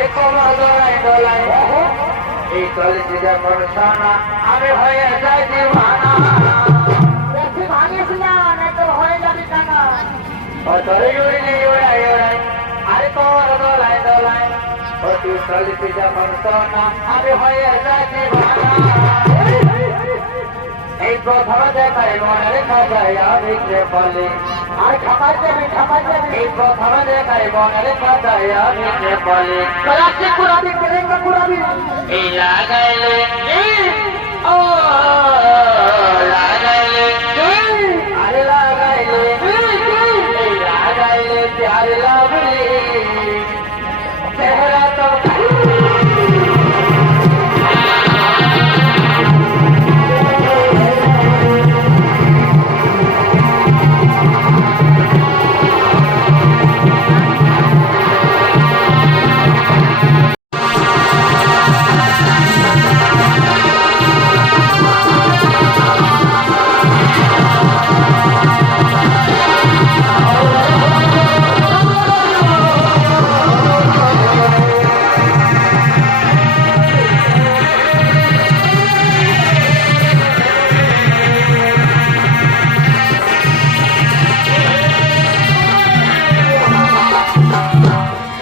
আরে কোমর দোলাই দোলাই এই চলছে যখন সোনা আমি হয়ে যাই দিওয়ানা বেশি ভাঙিস না তো হয়ে যাবি কানা ও তোরে উড়ি উড়াই উড়াই আরে কোমর দোলাই দোলাই ও তুই চলছে যখন সোনা আমি হয়ে যাই দিওয়ানা এই প্রথম দেখায় মনের খাজায় আমি যে বলি আর খাবার যাবি এই প্রথম দেখায় মনের খাজায় আমি যে বলি কলাকে কুড়াবি কেলেঙ্গা কুড়াবি এই লাগাইলে ও লাগাইলে আরে লাগাইলে এই লাগাইলে প্যার লাগলে চেহারা তো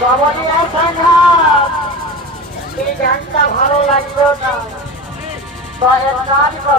বাবনিয়া সংঘাত এই গানটা ভালো লাগলো না তো এক কাজ কর